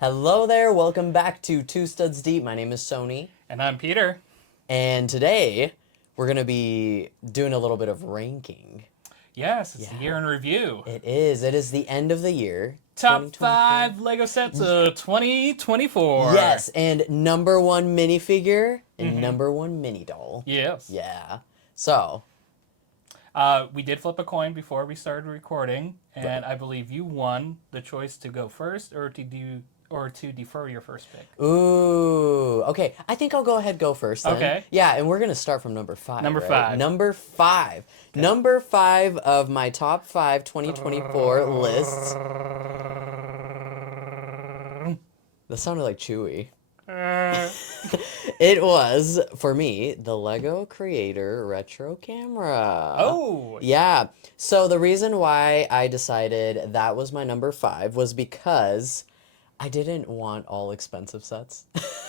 Hello there, welcome back to Two Studs Deep. My name is Sony, And I'm Peter. and today we're going to be doing a little bit of ranking. Yes, it's the year in review. It is the end of the year. Top 2024. 5 Lego sets of 2024. Yes, and number one minifigure and number one mini doll. Yes. Yeah. So, We did flip a coin before we started recording, and I believe you won the choice to go first or to defer your first pick. ooh, okay. I think I'll go ahead and go first then. Okay. Yeah, and we're going to start from number 5. Number right? 5. Number 5. Okay. Number 5 of my top 5 2024 list. That sounded like Chewy. It was, for me, the Lego Creator Retro Camera. Oh! Yeah. So the reason why I decided that was my number 5 was because I didn't want all expensive sets.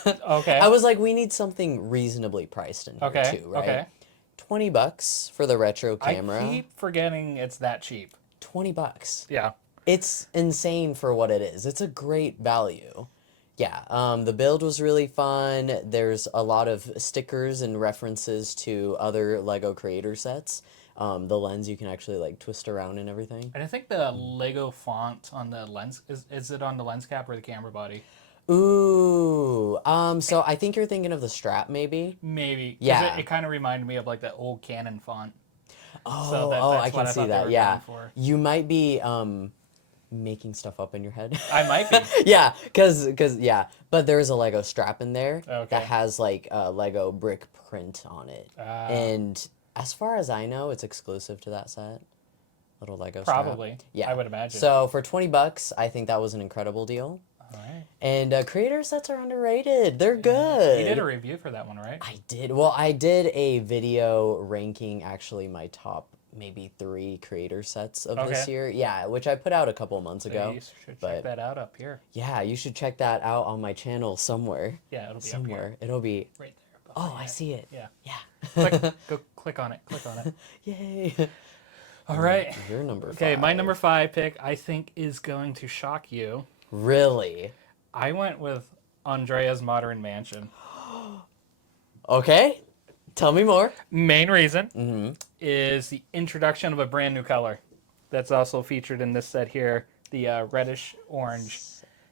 Okay. I was like, we need something reasonably priced in here Okay. too, right? Okay. $20 for the retro camera. I keep forgetting it's that cheap. $20. Yeah. It's insane for what it is. It's a great value. Yeah, the build was really fun. There's a lot of stickers and references to other Lego creator sets. The lens you can actually like twist around and everything. And I think the Lego font on the lens, is it on the lens cap or the camera body? Ooh, so I think you're thinking of the strap maybe? Maybe. 'Cause Yeah. It kind of reminded me of like that old Canon font. Oh, that's I what can I see thought they that. were Yeah. going for. You might be making stuff up in your head. I might be. Yeah, cause yeah, but there is a Lego strap in there Okay. that has like a Lego brick print on it, and as far as I know, it's exclusive to that set. Little Lego strap. Probably. Yeah, I would imagine. So for $20, I think that was an incredible deal. All right. And creator sets are underrated. They're good. You did a review for that one, right? I did. Well, I did a video ranking actually my top maybe 3 creator sets of this Okay. year. Yeah, which I put out a couple months ago. You should but- check that out up here. Yeah, you should check that out on my channel somewhere. Yeah, it'll be Somewhere. up here. It'll be. Right there. Oh, behind I it. see it. Yeah. Yeah. Go click on it. Click on it. Yay. All right. You're number 5. Okay, my number 5 pick I think is going to shock you. Really? I went with Andrea's Modern Mansion. Okay. Tell me more. Main reason is the introduction of a brand new color that's also featured in this set here, the reddish orange,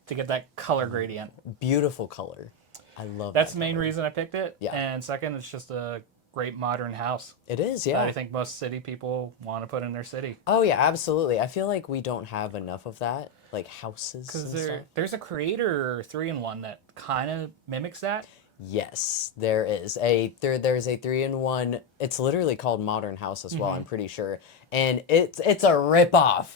to get that color gradient. Beautiful color. I love That's that the main color. reason I picked it. Yeah. And second, it's just a great modern house It is, that yeah. I think most city people want to put in their city. Oh, yeah, absolutely. I feel like we don't have enough of that, like houses Because and stuff. there's a Creator 3-in-1 that kind of mimics that. Yes, there is there's a 3-in-1. It's literally called Modern House as well. I'm pretty sure, and it's a ripoff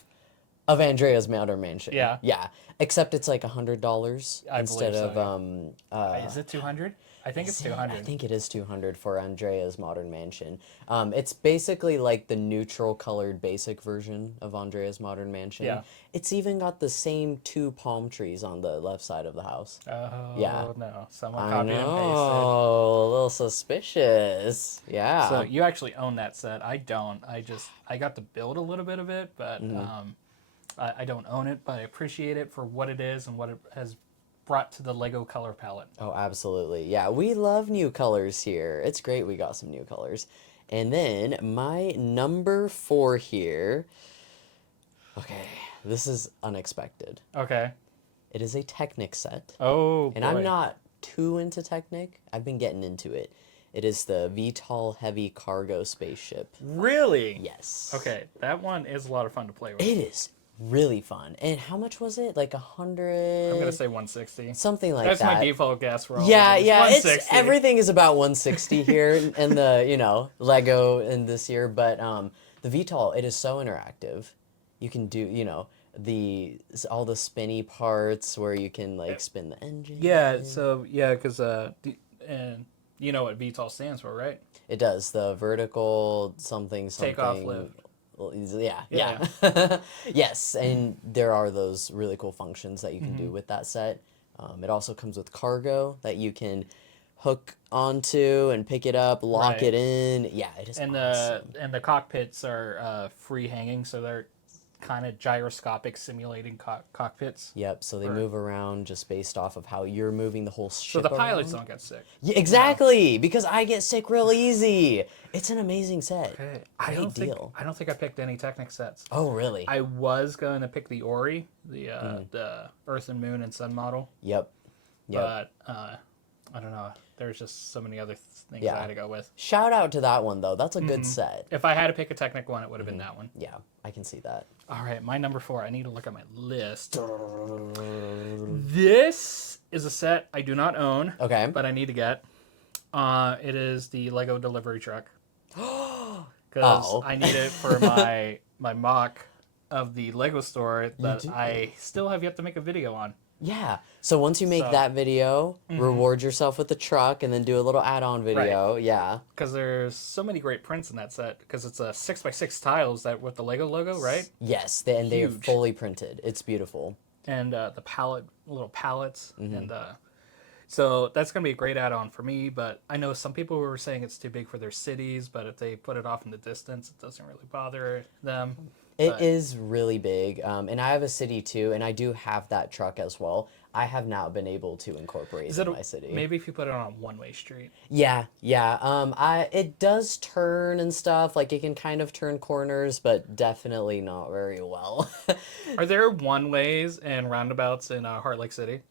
of Andrea's Modern Mansion. Yeah. yeah. Except it's like $100 I instead believe of so, Is it 200? I think it's 200. I think it is 200 for Andrea's Modern Mansion. It's basically like the neutral colored basic version of Andrea's Modern Mansion. Yeah. It's even got the same 2 palm trees on the left side of the house. Oh, Yeah. no. Someone I copied and pasted. know, a little suspicious. Yeah. So you actually own that set. I don't. I got to build a little bit of it, but I don't own it, but I appreciate it for what it is and what it has brought to the Lego color palette. Oh, absolutely. Yeah, we love new colors here. It's great we got some new colors. And then my number 4 here. Okay, this is unexpected. Okay. It is a Technic set. Oh, And boy. I'm not too into Technic. I've been getting into it. It is the VTOL Heavy Cargo Spaceship. Really? Yes. Okay, that one is a lot of fun to play with. It is really fun. And how much was it? Like 100? I'm gonna say 160. Something like That's that. my default guess for all Yeah, of them. yeah. It's 160. everything is about 160 here in the Lego in this year. But the VTOL, it is so interactive. You can do all the spinny parts where you can like spin the engine. Yeah. So yeah, because and you know what VTOL stands for, right? It does the vertical something. Take off lift. Well, yeah. Yes, and there are those really cool functions that you can do with that set. It also comes with cargo that you can hook onto and pick it up, lock Right. it in. Yeah, it is And awesome. the cockpits are free hanging, so they're kind of gyroscopic simulating cockpits. Yep, so they Or- move around just based off of how you're moving the whole So ship the pilots around. don't get sick. Yeah, exactly, because I get sick real easy. It's an amazing set. Okay. Great deal. I don't think I picked any Technic sets. Oh, really? I was going to pick the Ori, the Earth and Moon and Sun model, Yep. Yep. but I don't know. There's just so many other things Yeah. I had to go with. Shout out to that one though. That's a good set. If I had to pick a Technic one, it would have been that one. Yeah, I can see that. All right, my number 4. I need to look at my list. This is a set I do not own, Okay. but I need to get. It is the Lego delivery truck. Because Oh. I need it for my mock of the Lego store that do? I still have yet to make a video on. Yeah. So once you make So- that video, reward yourself with the truck and then do a little add-on video. Yeah. Because there's so many great prints in that set. Because it's a 6x6 tiles that with the Lego logo, right? Yes, and they're Huge. fully printed. It's beautiful. And the little pallets, and so that's gonna be a great add-on for me. But I know some people were saying it's too big for their cities, but if they put it off in the distance, it doesn't really bother them. It But- is really big, and I have a city too, and I do have that truck as well. I have not been able to incorporate Is it it in my city. maybe if you put it on a one-way street? Yeah, yeah. It does turn and stuff. Like it can kind of turn corners, but definitely not very well. Are there one-ways and roundabouts in Heart Lake City?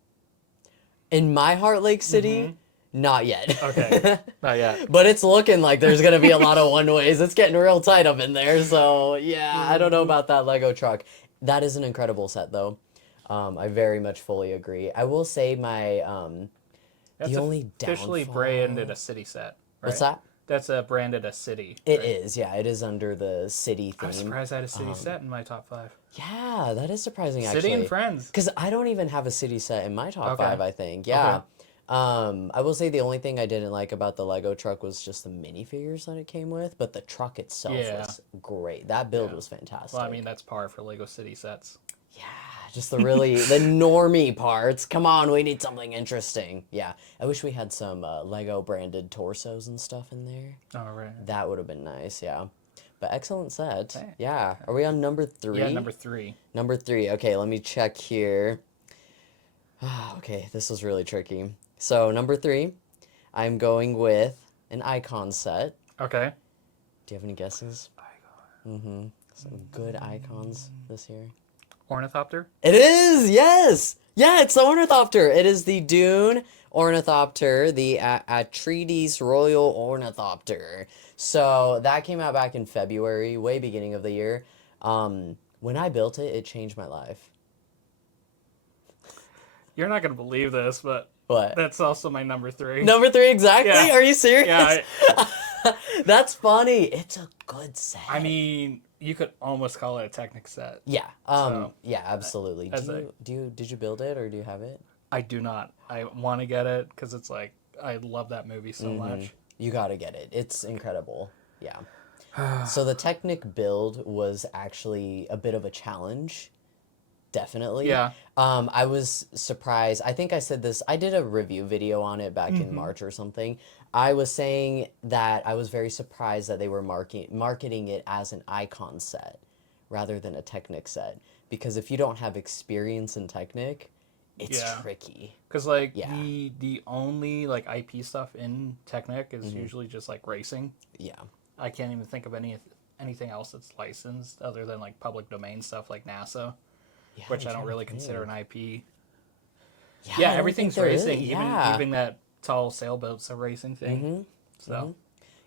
In my Heart Lake City, not yet. Okay, not yet. But it's looking like there's gonna be a lot of one ways. It's getting real tight up in there. So yeah, I don't know about that Lego truck. That is an incredible set though. I very much fully agree. I will say my That's the only officially downfall. branded a city set. Right? What's that? That's branded a city. It right? is, yeah. It is under the city I'm theme. surprised I had a city set in my top 5. Yeah, that is surprising actually. City and Friends. Because I don't even have a city set in my top Okay. 5, I think. Yeah. I will say the only thing I didn't like about the Lego truck was just the minifigures that it came with, but the truck itself Yeah. was great. That build Yeah. was fantastic. Well, I mean, that's par for Lego City sets. Yeah, just the the normie parts. Come on, we need something interesting. Yeah, I wish we had some Lego branded torsos and stuff in there. All right. That would have been nice, yeah. But excellent set. Hey. Yeah. Are we on number 3? Yeah, number 3. Number 3. Okay, let me check here. Okay, this was really tricky. So, number 3, I'm going with an icon set. Okay. Do you have any guesses? Mm-hmm. Some good icons this year. Ornithopter. It is, yes! Yeah, it's the Ornithopter. It is the Dune Ornithopter, the Atreides Royal Ornithopter. So, that came out back in February, way beginning of the year. When I built it, it changed my life. You're not going to believe this, but What? that's also my number 3. Number 3 exactly? Yeah. Are you serious? Yeah, That's funny. It's a good set. I mean, you could almost call it a Technic set. yeah. So, yeah, absolutely. as a- Did you build it or do you have it? I do not. I want to get it because it's like, I love that movie so much. You got to get it. It's incredible. Yeah. So the Technic build was actually a bit of a challenge. Definitely. Yeah. I was surprised. I think I said this. I did a review video on it back in March or something. I was saying that I was very surprised that they were marketing it as an icon set rather than a Technic set. Because if you don't have experience in Technic, it's Yeah. tricky. Because like Yeah. the only like IP stuff in Technic is usually just like racing. Yeah. I can't even think of anything else that's licensed other than like public domain stuff like NASA, which I don't really consider an IP. Yeah, Yeah, I don't everything's think there is. racing. Yeah. Even that tall sailboat's a racing thing. So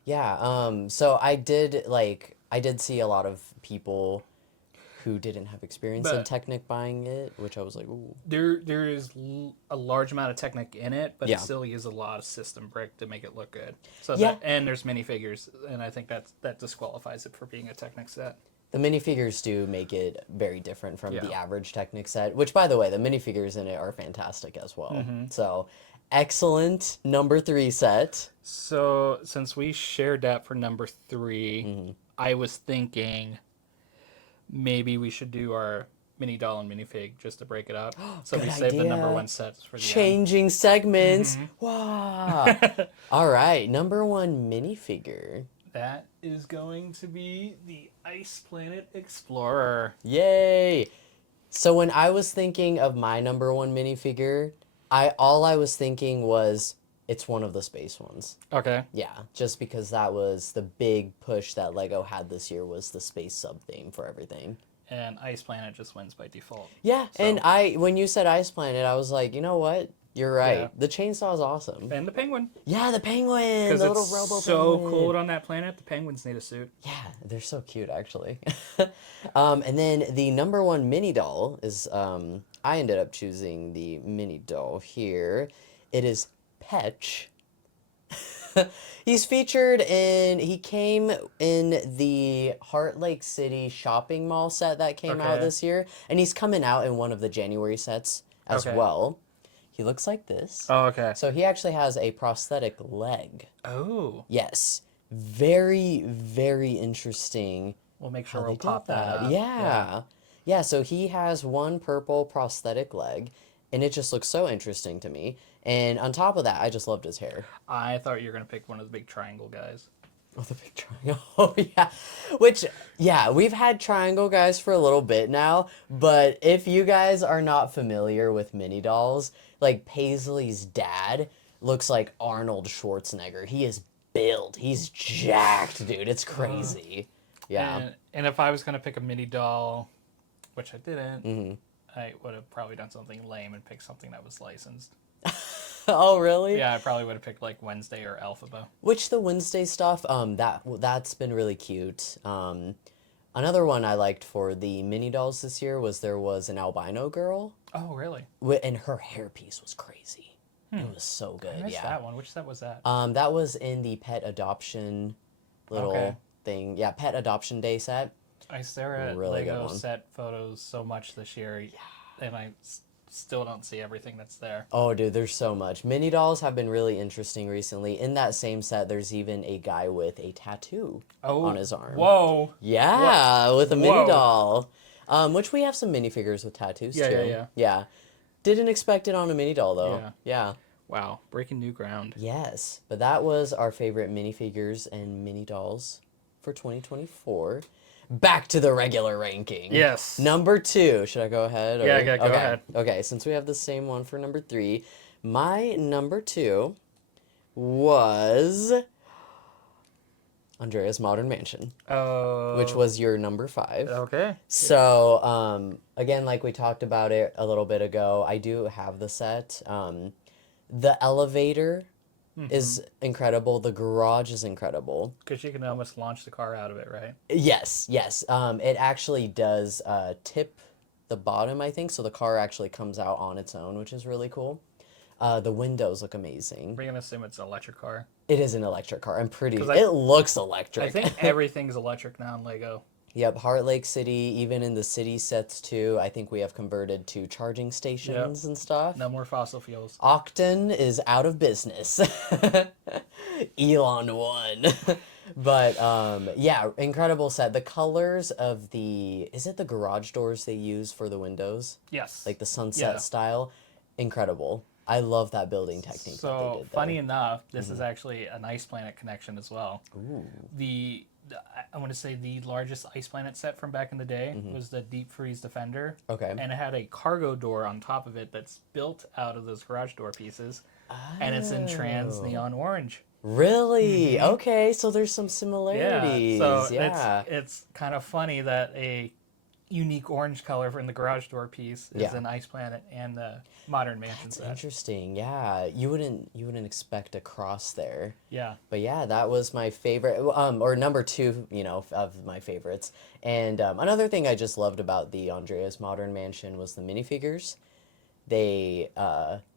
Yeah, so I did see a lot of people who didn't have experience in But- Technic buying it, which I was like, ooh. there is a large amount of Technic in it, but Yeah. it still uses a lot of system brick to make it look good. So Yeah. and there's minifigures, and I think that disqualifies it for being a Technic set. The minifigures do make it very different from the Yeah. average Technic set, which, by the way, the minifigures in it are fantastic as well. So, excellent number 3 set. So since we shared that for number 3, Mm-hmm. I was thinking maybe we should do our mini doll and minifig just to break it up. So we Good save the number idea. 1 sets for the end. Changing segments. Wow. All right, number 1 minifigure. That is going to be the Ice Planet Explorer. Yay! So when I was thinking of my number one minifigure, all I was thinking was it's one of the space ones. Okay. Yeah, just because that was the big push that Lego had this year was the space sub theme for everything. And Ice Planet just wins by default. Yeah, So- and when you said Ice Planet, I was like, you know what? You're right. Yeah. The chainsaw is awesome. And the penguin. Yeah, the penguin, Because the it's little robo so penguin. cold on that planet, the penguins need a suit. Yeah, they're so cute, actually. And then the number one mini doll is, I ended up choosing the mini doll here. It is Petch. He came in the Heart Lake City shopping mall set that came out Okay. this year. And he's coming out in one of the January sets as Okay. well. He looks like this. Oh, okay. So he actually has a prosthetic leg. Oh. Yes. Very, very interesting. We'll make sure How we'll they did pop that up. Yeah. Yeah, so he has one purple prosthetic leg, and it just looks so interesting to me. And on top of that, I just loved his hair. I thought you were going to pick one of the big triangle guys. Oh, the big triangle. Oh, yeah. Which, yeah, we've had triangle guys for a little bit now, but if you guys are not familiar with mini dolls, like Paisley's dad looks like Arnold Schwarzenegger. He is built. He's jacked, dude. It's crazy. Yeah. And if I was going to pick a mini doll, which I didn't, Mm-hmm. I would have probably done something lame and picked something that was licensed. Oh, really? Yeah, I probably would have picked like Wednesday or Alphaba. Which the Wednesday stuff, that's been really cute. Another one I liked for the mini dolls this year there was an albino girl, Oh, really? and her hairpiece was crazy. It was so good. I missed Yeah. that one. Which set was that? That was in the pet adoption little Okay. thing. Yeah, pet adoption day set. I stare at Really good Lego one. set photos so much this year, and I still don't see everything that's there. Oh, dude, there's so much. Mini dolls have been really interesting recently. In that same set, there's even a guy with a tattoo on his arm. Whoa. Yeah, with a mini Whoa. doll. Which we have some minifigures with tattoos Yeah, too. yeah. Yeah. Didn't expect it on a mini doll though. Yeah. Yeah. Wow. Breaking new ground. Yes. But that was our favorite minifigures and mini dolls for 2024. Back to the regular ranking. Yes. Number 2. Should I go ahead? Yeah, go okay. ahead. Okay, since we have the same one for number 3, my number 2 was Andrea's Modern Mansion, Oh. which was your number 5. Okay. So, again, like we talked about it a little bit ago, I do have the set. The elevator is incredible. The garage is incredible. Because you can almost launch the car out of it, right? Yes, yes. It actually does tip the bottom, I think, so the car actually comes out on its own, which is really cool. The windows look amazing. We're going to assume it's an electric car. It is an electric car. I- It looks electric. I think everything's electric now in Lego. Yep, Heart Lake City, even in the city sets too, I think we have converted to charging stations and stuff. No more fossil fuels. Octon is out of business. Elon won. But yeah, incredible set. The colors of is it the garage doors they use for the windows? Yes. Like the sunset style? Incredible. I love that building technique that they So, did there. funny enough, this is actually an Ice Planet connection as well. Ooh. I want to say the largest Ice Planet set from back in the day was the Deep Freeze Defender. Okay. And it had a cargo door on top of it that's built out of those garage door pieces. And it's in trans neon orange. Really? Okay, so there's some Yeah. similarities. So Yeah. it's kind of funny that a unique orange color from the garage door piece is Yeah. an Ice Planet and the Modern Mansion set. Interesting. Yeah. You wouldn't expect a cross there. Yeah. But yeah, that was my favorite, or number 2, of my favorites. And another thing I just loved about the Andrea's Modern Mansion was the minifigures. They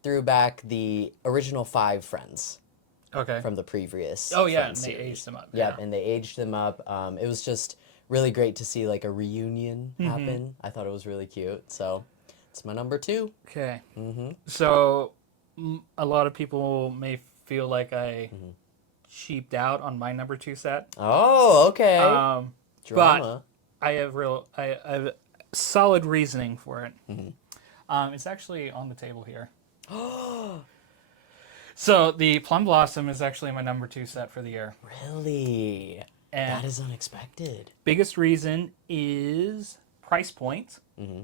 threw back the original 5 friends Okay. from the previous. Oh yeah, and Friends they series. aged them up. Yep, Yeah. and they aged them up. It was just really great to see like a reunion happen. I thought it was really cute. So it's my number 2. Okay. Mm-hmm. So a lot of people may feel like I cheaped out on my number 2 set. Oh, okay. Drama. I have solid reasoning for it. It's actually on the table here. So the Plum Blossom is actually my number 2 set for the year. Really? And That is unexpected. biggest reason is price point. Mm-hmm.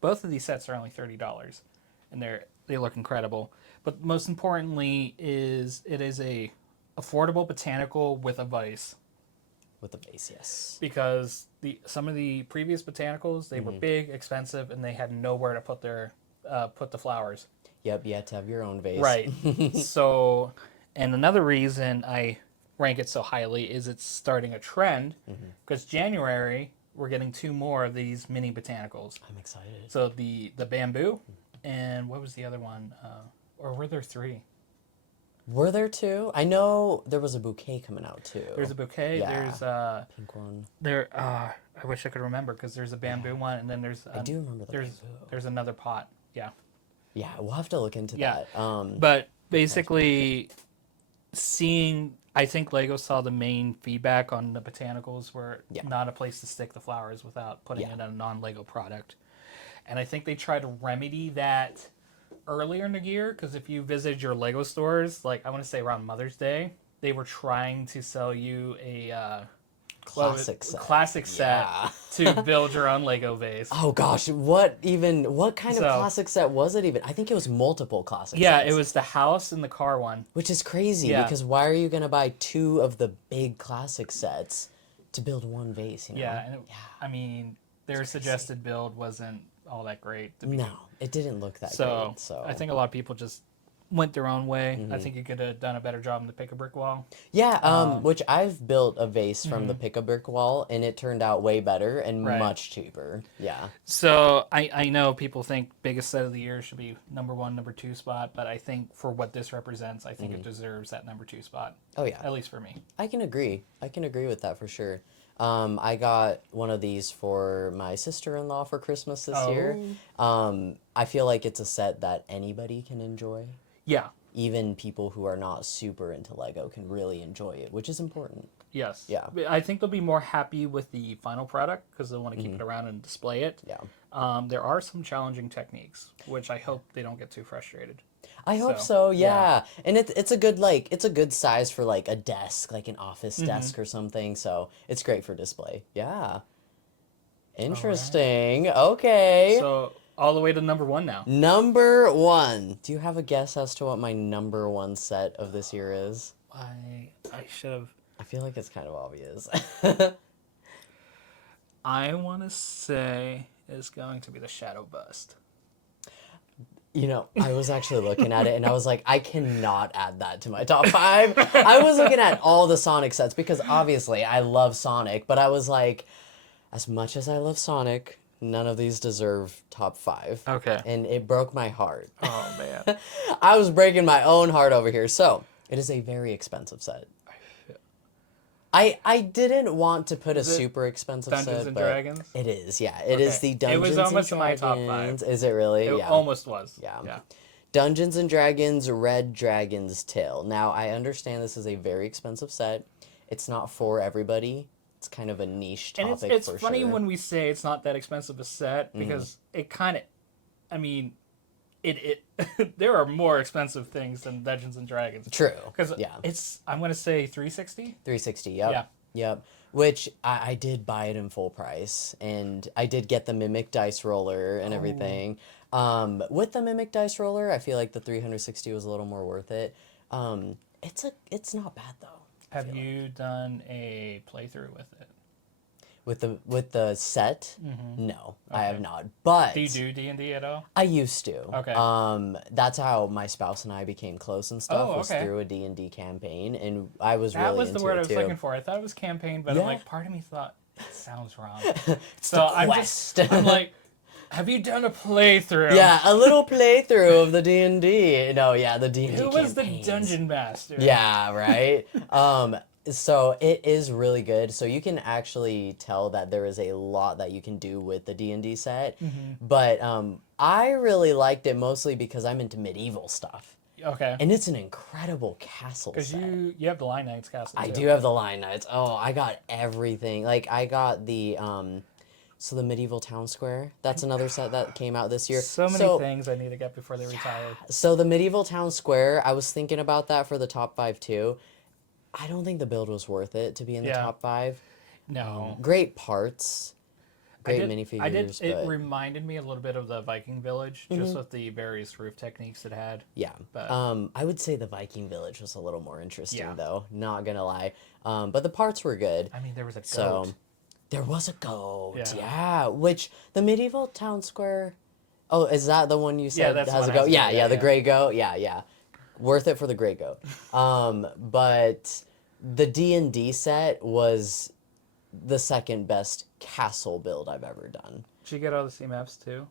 Both of these sets are only $30, and they look incredible. But most importantly is it is a affordable botanical with a vice. With the base, yes. Because some of the previous botanicals, they were big, expensive, and they had nowhere to put the flowers. Yep, you had to have your own vase. Right. So, and another reason I rank it so highly is it's starting a trend, because January we're getting 2 more of these mini botanicals. I'm excited. So the bamboo, and what was the other one? Or were there 3? Were there 2? I know there was a bouquet coming out too. There's a bouquet. Yeah. There's Pink one. I wish I could remember because there's a bamboo one, and then there's I do remember the there's bamboo. there's another pot. Yeah. Yeah, we'll have to look into Yeah. that. But basically, I think Lego saw the main feedback on the botanicals were not a place to stick the flowers without putting it in a non-Lego product. And I think they tried to remedy that earlier in the year, because if you visit your Lego stores, like I want to say around Mother's Day, they were trying to sell you a classic set to build your own Lego vase. Oh gosh, what kind of classic set was it even? I think it was multiple classic sets. It was the house and the car one. Which is crazy because why are you going to buy 2 of the big classic sets to build one vase, you know? Yeah, and I mean, their suggested build wasn't all that great. No, it didn't look that great. So I think a lot of people just went their own way. I think you could have done a better job in the pick-a-brick wall. Yeah, which I've built a vase from the pick-a-brick wall, and it turned out way better and much cheaper. Yeah. So I know people think biggest set of the year should be number 1, number 2 spot, but I think for what this represents, I think it deserves that number 2 spot. Oh yeah. At least for me. I can agree. I can agree with that for sure. I got one of these for my sister-in-law for Christmas this year. I feel like it's a set that anybody can enjoy. Yeah. Even people who are not super into Lego can really enjoy it, which is important. Yes. Yeah. I think they'll be more happy with the final product because they'll want to keep it around and display it. Yeah. There are some challenging techniques, which I hope they don't get too frustrated. I hope so, yeah. And it's a good size for like a desk, like an office desk or something. So it's great for display. Yeah. Interesting. Right. Okay. So all the way to number 1 now. Number 1. Do you have a guess as to what my number 1 set of this year is? I should have. I feel like it's kind of obvious. I want to say it's going to be the Shadow Bust. You know, I was actually looking at it and I was like, I cannot add that to my top 5. I was looking at all the Sonic sets because obviously I love Sonic, but I was like, as much as I love Sonic, none of these deserve top 5. Okay. And it broke my heart. Oh, man. I was breaking my own heart over here. So, it is a very expensive set. I didn't want to put a super expensive set, Dungeons and but Dragons? It is, yeah. It is the Dungeons and Dragons. It was almost in my top 5. Is it really? It almost was. Yeah. Dungeons and Dragons Red Dragon's Tale. Now, I understand this is a very expensive set. It's not for everybody. It's kind of a niche topic and it's for funny sure. when we say it's not that expensive a set because it kind of, I mean, it there are more expensive things than Dungeons and Dragons. True. Because it's, I'm going to say 360. 360, yep. Yeah. Yep. Which I did buy it in full price, and I did get the Mimic Dice Roller and everything. With the Mimic Dice Roller, I feel like the 360 was a little more worth it. It's not bad though. Have you done a playthrough with it? With the set? No, I have not. But do you do D&D at all? I used to. Okay. That's how my spouse and I became close and stuff. Was through a D&D campaign, and I was really into it too. That was the word I was looking for. I thought it was campaign, but I'm like, part of me thought it sounds wrong. So I'm like, have you done a playthrough? Yeah, a little playthrough of the D&D. No, yeah, the D&D. Who was the campaigns. Dungeon Master? Yeah, right. So it is really good. So you can actually tell that there is a lot that you can do with the D&D set. But I really liked it mostly because I'm into medieval stuff. Okay. And it's an incredible castle set. Because you have the Lion Knights castle, I too. do have the Lion Knights. Oh, I got everything. Like, I got the So the medieval town square, that's another set that came out this year. So many things I need to get before they retire. So the medieval town square, I was thinking about that for the top 5 too. I don't think the build was worth it to be in the Yeah. top 5. No. Great parts, great I minifigures, did. It but reminded me a little bit of the Viking Village, just with the various roof techniques it had. yeah. But I would say the Viking village was a little more interesting Yeah. though, not gonna lie. But the parts were good. I mean, there was a goat. So there was a goat, Yeah. yeah. Which the medieval town square. Oh, is that the one you said that's the has one a that has goat? a Yeah, goat, yeah, yeah, the yeah. gray goat. Yeah, yeah, worth it for the gray goat. But the D&D set was the second best castle build I've ever done. Did you get all the CMFs too?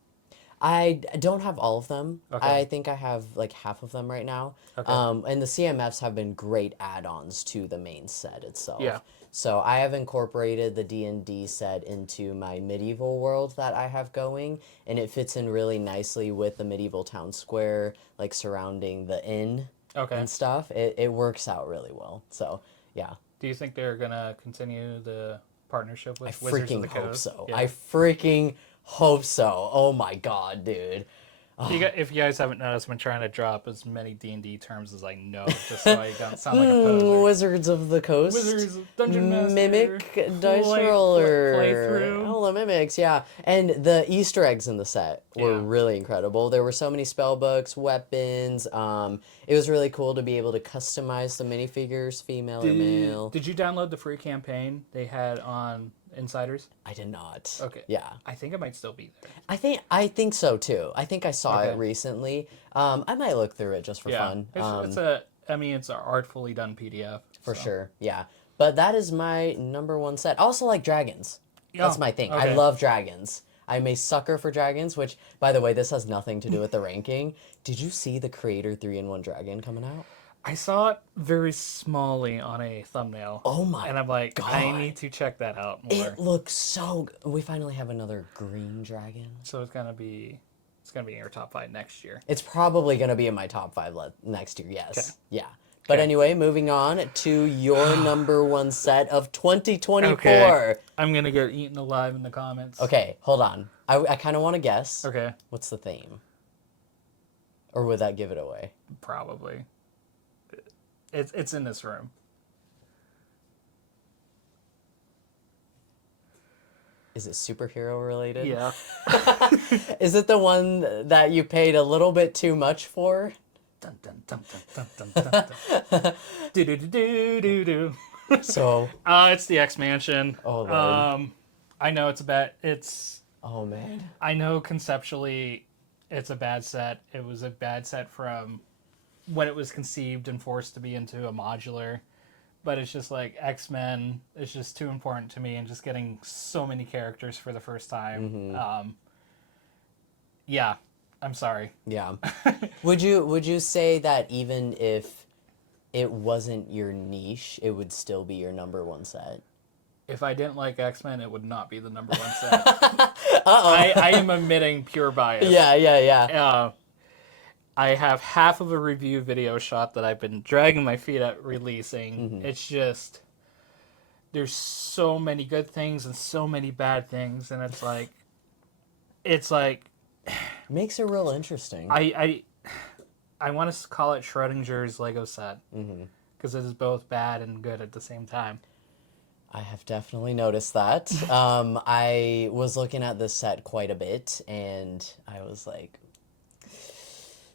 I don't have all of them. Okay. I think I have like half of them right now. Okay. And the CMFs have been great add-ons to the main set itself. Yeah. So I have incorporated the D&D set into my medieval world that I have going, and it fits in really nicely with the medieval town square, like surrounding the inn Okay. and stuff. It works out really well. So yeah. Do you think they're gonna continue the partnership with I Wizards of freaking the hope Coast? so. Yeah. I freaking hope so. Oh my god, dude. If you guys haven't noticed, I've been trying to drop as many D&D terms as I know, just so I don't sound like a poser. Wizards of the Coast. Wizards, Dungeon Master, Mimic Dice play- Roller. playthrough. Oh, the mimics, yeah. And the Easter eggs in the set were Yeah. really incredible. There were so many spell books, weapons. It was really cool to be able to customize the minifigures, female or male. Did you download the free campaign they had on Insiders? I did not. Okay. Yeah. I think it might still be there. I think so too. I think I saw Okay. it recently. I might look through it just for fun. It's it's an artfully done PDF. For so. sure, yeah. But that is my number one set. I also like dragons. That's Oh, my thing. I okay. love dragons. I'm a sucker for dragons, which, by the way, this has nothing to do with the ranking. Did you see the Creator 3-in-1 dragon coming out? I saw it very smallly on a thumbnail. Oh my And I'm like, I God. need to check that out more. It looks so good. We finally have another green dragon. So it's gonna be in your top 5 next year. It's probably going to be in my top 5 next year, yes. Okay. Yeah. But Okay. anyway, moving on to your number one set of 2024. I'm gonna get eaten alive in the comments. Okay, hold on. I kind of want to guess. Okay. What's the theme? Or would that give it away? Probably. It's in this room. Is it superhero related? Yeah. Is it the one that you paid a little bit too much for? Dun, dun, dun, dun, dun, dun, dun, dun. Do do do do do do. So, It's the X Mansion. Oh, Lord. I know it's a bad. oh man. I know conceptually, it's a bad set. It was a bad set from when it was conceived and forced to be into a modular. But it's just like X-Men is just too important to me, and just getting so many characters for the first time. Yeah, I'm sorry. Yeah. Would you say that even if it wasn't your niche, it would still be your number one set? If I didn't like X-Men, it would not be the number one set. I am admitting pure bias. Yeah. I have half of a review video shot that I've been dragging my feet at releasing. It's just, there's so many good things and so many bad things, and it's like Makes it real interesting. I want to call it Schrodinger's Lego set because it is both bad and good at the same time. I have definitely noticed that. I was looking at this set quite a bit, and I was like,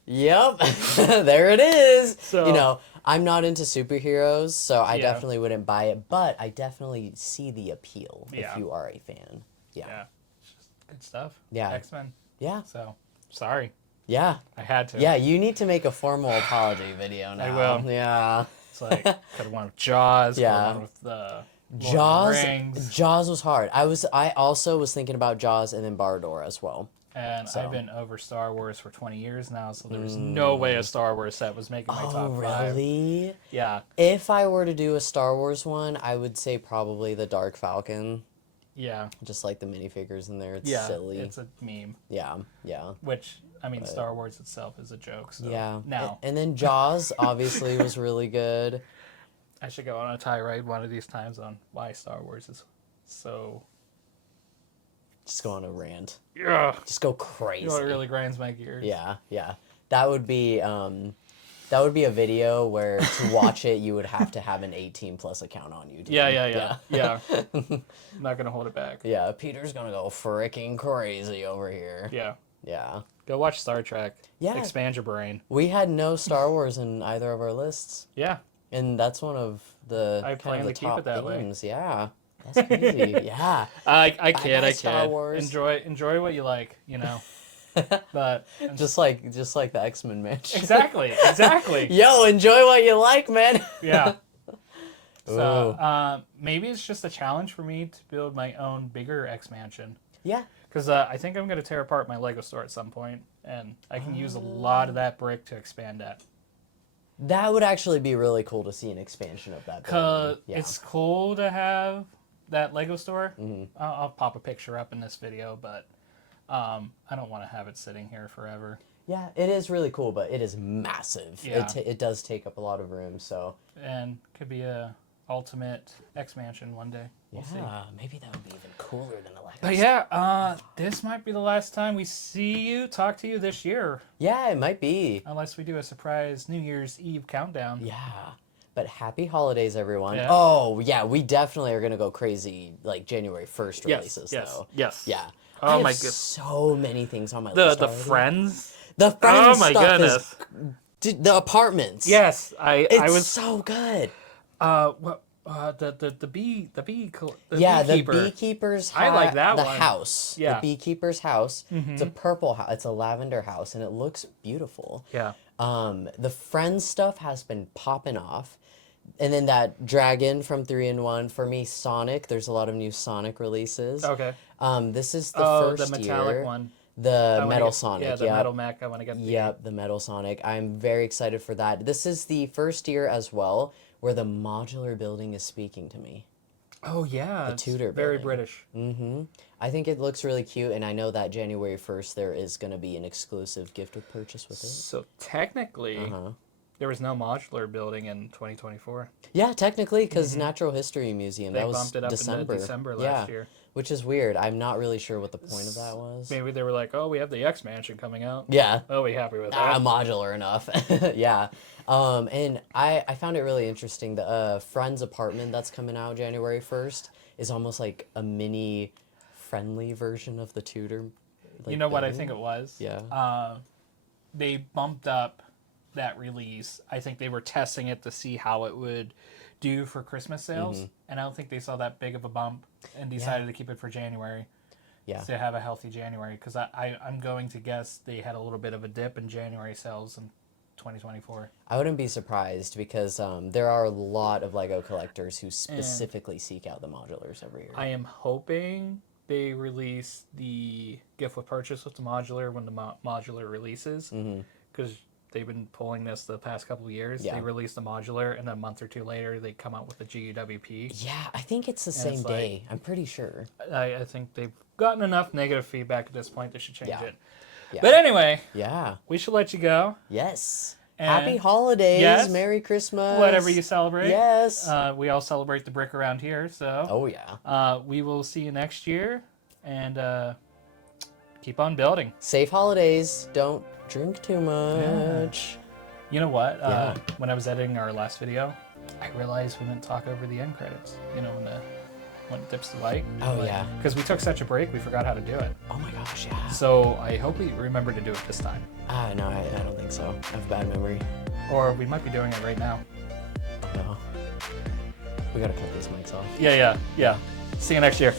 yep, there it is. So- you know, I'm not into superheroes, so I Yeah. definitely wouldn't buy it, but I definitely see the appeal Yeah. if you are a fan. Yeah, it's just good stuff. Yeah. X-Men. Yeah. So sorry, Yeah. I had to. Yeah, you need to make a formal apology video now. will. Yeah. It's like could have won with Jaws. Yeah. Could have won with the Lord of the Jaws Rings. Jaws was hard. I also was thinking about Jaws and then Bardor as well. And So. I've been over Star Wars for 20 years now, so there's no way a Star Wars set was making my Oh, top 5. really? Yeah, If I were to do a Star Wars one, I would say probably the Dark Falcon. yeah, Just like the minifigures in there. It's yeah. silly. It's a meme, Yeah. which, I mean, Star Wars itself is a joke, so Yeah. now And then Jaws obviously was really good. I should go on a tirade one of these times on why Star Wars is so Just go on a rant. Yeah. Just go crazy. You know what really grinds my gears? Yeah, yeah. That would be a video where to watch it you would have to have an 18+ account on YouTube. Yeah. I'm not gonna hold it back. Yeah, Peter's gonna go freaking crazy over here. Yeah. Yeah. Go watch Star Trek. Yeah. Expand your brain. We had no Star Wars in either of our lists. Yeah. And that's one of the I kind plan of the to keep top it that themes. Yeah. That's crazy. Yeah. I kid. Star Wars. Enjoy what you like, you know. But just like the X-Men match. exactly. Yo, enjoy what you like, man. Yeah. So maybe it's just a challenge for me to build my own bigger X mansion. Yeah. Because I think I'm going to tear apart my Lego store at some point, and I can use a lot of that brick to expand that. That would actually be really cool to see an expansion of that. Because Yeah. it's cool to have that Lego store. Mm-hmm. I'll pop a picture up in this video, but I don't want to have it sitting here forever. Yeah, it is really cool, but it is massive. Yeah. It does take up a lot of room, so. And could be a ultimate X mansion one day. We'll see. Maybe that would be even cooler than a Lego. But yeah, this might be the last time we talk to you this year. Yeah, it might be. Unless we do a surprise New Year's Eve countdown. Yeah. But happy holidays, everyone. Yeah. Oh, yeah, we definitely are going to go crazy, like January 1st releases, though. Yes. Yeah. Oh, I have my goodness. so many things on my list The already. Friends. The Friends Oh, my stuff goodness. Dude, the apartments. Yes, It's I was so good. the The beekeeper's I like that the one. house. Yeah. The beekeeper's house. It's a purple house. It's a lavender house, and it looks beautiful. Yeah. The Friends stuff has been popping off. And then that dragon from 3-in-1. For me, Sonic. There's a lot of new Sonic releases. Okay. This is the first the metallic year. one. The I wanna Metal get- Sonic. Yeah, the Metal Mech. I want to get. Yep, the Metal Sonic. I'm very excited for that. This is the first year as well where the modular building is speaking to me. Oh yeah, it's Tudor very building. British. Mm-hmm. I think it looks really cute, and I know that January 1st there is going to be an exclusive gift with purchase with it. So technically, there was no modular building in 2024. Yeah, technically, because Natural History Museum, They that was bumped it up December. into December last year. Which is weird. I'm not really sure what the point of that was. Maybe they were like, "Oh, we have the X Mansion coming out. Yeah. Oh, we happy with that?" Modular enough. Yeah. And I found it really interesting. The Friends apartment that's coming out January 1st is almost like a mini friendly version of the Tudor. You know what I think it was? Yeah. They bumped up that release. I think they were testing it to see how it would do for Christmas sales, and I don't think they saw that big of a bump and decided to keep it for January. Yeah. To have a healthy January, because I'm going to guess they had a little bit of a dip in January sales in 2024. I wouldn't be surprised because there are a lot of Lego collectors who specifically seek out the modulars every year. I am hoping they release the gift with purchase with the modular when the modular releases, because they've been pulling this the past couple of years. Yeah. They release the modular, and then a month or two later, they come out with the GUWP. Yeah, I think it's the same day. I'm pretty sure. I think they've gotten enough negative feedback at this point they should change it. Yeah. But anyway, Yeah. we should let you go. Yes. And Happy holidays. yes, Merry Christmas. whatever you celebrate. Yes. We all celebrate the brick around here, so Oh, yeah. we will see you next year, and keep on building. Safe holidays. Don't drink too much. You know what? Yeah. When I was editing our last video, I realized we didn't talk over the end credits. You know, when it dips to light. Oh, yeah. Because we took such a break, we forgot how to do it. Oh, my gosh, yeah. So I hope we remember to do it this time. No, I don't think so. I have bad memory. Or we might be doing it right now. Oh, no. We gotta cut these mics off. Yeah. See you next year.